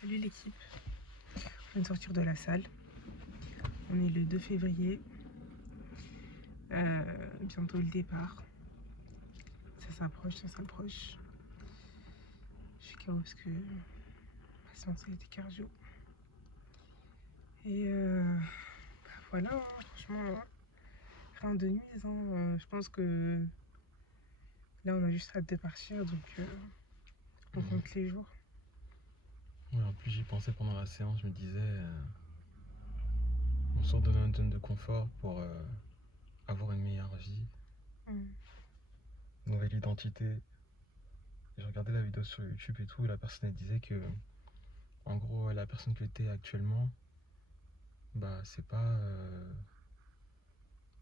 Salut l'équipe, on vient de sortir de la salle. On est le 2 février, bientôt le départ. Ça s'approche. Je suis KO parce que ma séance a été cardio. Et voilà, franchement, rien de mise. Je pense que là on a juste hâte de partir, donc on compte les jours. Ouais, en plus j'y pensais pendant la séance, je me disais on sort de notre zone de confort pour avoir une meilleure vie, nouvelle identité. Et je regardais la vidéo sur YouTube et tout, et la personne elle disait que en gros la personne que t'es actuellement, bah c'est pas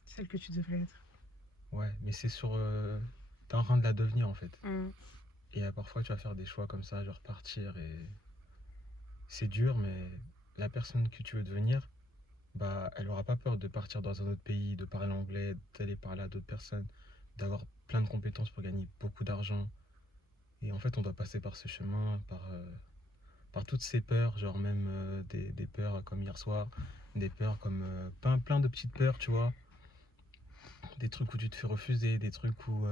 Celle que tu devrais être. ouais, mais c'est sur t'es en train de la devenir en fait. Et parfois tu vas faire des choix comme ça, genre partir, et c'est dur, mais la personne que tu veux devenir, bah elle aura pas peur de partir dans un autre pays, de parler anglais, d'aller parler à d'autres personnes, d'avoir plein de compétences pour gagner beaucoup d'argent. Et en fait on doit passer par ce chemin, par toutes ces peurs, genre même des peurs comme hier soir, des peurs comme plein de petites peurs, tu vois, des trucs où tu te fais refuser, des trucs où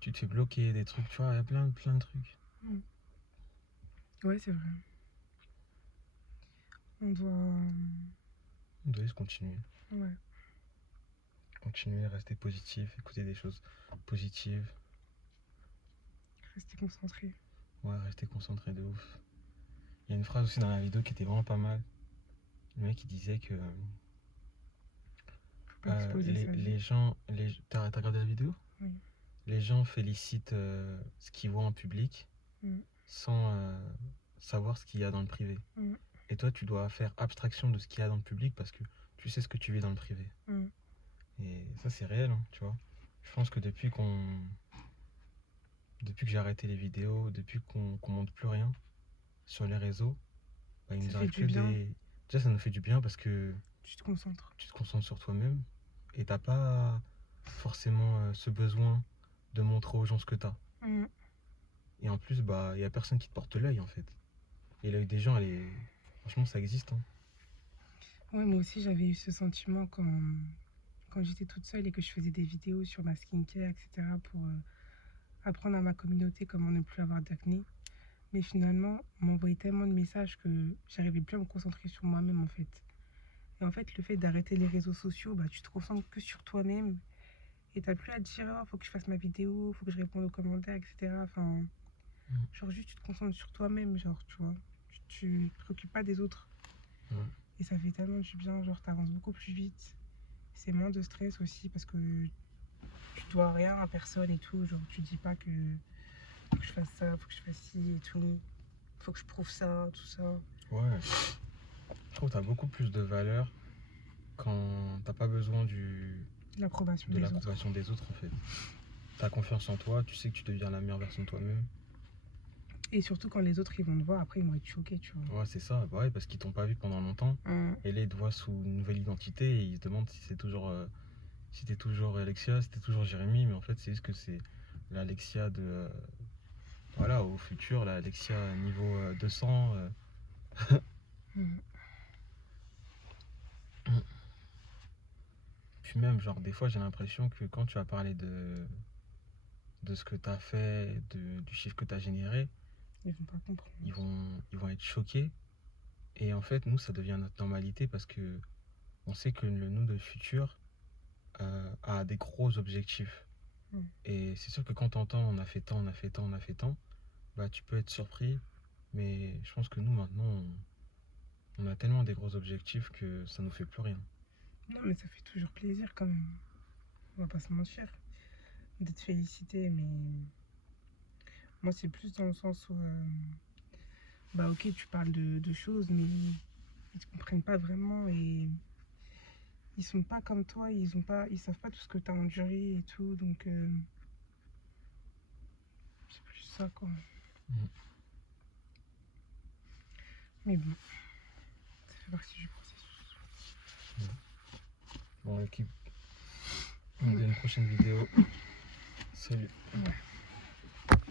tu te fais bloquer, des trucs, tu vois, il y a plein de trucs. Ouais, c'est vrai. On doit juste continuer. Ouais. Continuer, rester positif, écouter des choses positives. Rester concentré. Ouais, rester concentré de ouf. Il y a une phrase aussi dans la vidéo qui était vraiment pas mal. Le mec il disait que les gens, t'as regardé la vidéo? Oui. Les gens félicitent ce qu'ils voient en public sans savoir ce qu'il y a dans le privé. Et toi, tu dois faire abstraction de ce qu'il y a dans le public parce que tu sais ce que tu vis dans le privé. Et ça, c'est réel, hein, tu vois. Je pense que depuis que j'ai arrêté les vidéos, depuis qu'on monte plus rien sur les réseaux, bah, il nous arrive que des... Déjà, ça nous fait du bien parce que tu te concentres sur toi-même et t'as pas forcément ce besoin de montrer aux gens ce que t'as. Et en plus, bah, y a personne qui te porte l'œil en fait. Et l'œil des gens, franchement, ça existe. Hein. Ouais, moi aussi, j'avais eu ce sentiment quand j'étais toute seule et que je faisais des vidéos sur ma skincare, etc. pour apprendre à ma communauté comment ne plus avoir d'acné. Mais finalement, on m'envoyait tellement de messages que j'arrivais plus à me concentrer sur moi-même en fait. Et en fait, le fait d'arrêter les réseaux sociaux, bah, tu te concentres que sur toi-même. Et t'as plus à te dire, oh, faut que je fasse ma vidéo, faut que je réponde aux commentaires, etc. Enfin, genre juste tu te concentres sur toi-même, genre, tu vois. Tu te préoccupes pas des autres. Et ça fait tellement du bien, genre t'avances beaucoup plus vite. C'est moins de stress aussi parce que tu dois rien à personne et tout. Genre tu dis pas que faut que je fasse ça, faut que je fasse ci et tout. Faut que je prouve ça, tout ça. Ouais. Je trouve que t'as beaucoup plus de valeur quand t'as pas besoin de l'approbation des autres en fait. T'as confiance en toi, tu sais que tu deviens la meilleure version de toi-même. Et surtout quand les autres ils vont te voir, après ils vont être choqués, tu vois. Ouais, c'est ça, ouais, parce qu'ils t'ont pas vu pendant longtemps. Et là ils te voient sous une nouvelle identité et ils se demandent si c'est toujours si t'es toujours Alexia, si t'es toujours Jérémy, mais en fait c'est juste que c'est l'Alexia de voilà, au futur, l'Alexia niveau 200. Puis même, genre, des fois j'ai l'impression que quand tu vas parler de ce que t'as fait, du chiffre que t'as généré, ils vont pas comprendre. Ils vont être choqués. Et en fait, nous, ça devient notre normalité parce que on sait que nous, de futur, a des gros objectifs. Et c'est sûr que quand t'entends on a fait tant, bah tu peux être surpris. Mais je pense que nous, maintenant, on a tellement des gros objectifs que ça nous fait plus rien. Non, mais ça fait toujours plaisir quand même. On va pas se mentir. De te féliciter, mais moi c'est plus dans le sens où bah ok tu parles de choses mais ils te comprennent pas vraiment et ils sont pas comme toi, ils savent pas tout ce que tu as enduré et tout, donc c'est plus ça quoi. Mais bon, ça fait partie du processus. Bon l'équipe, on se dit à une prochaine vidéo. Salut. Ouais.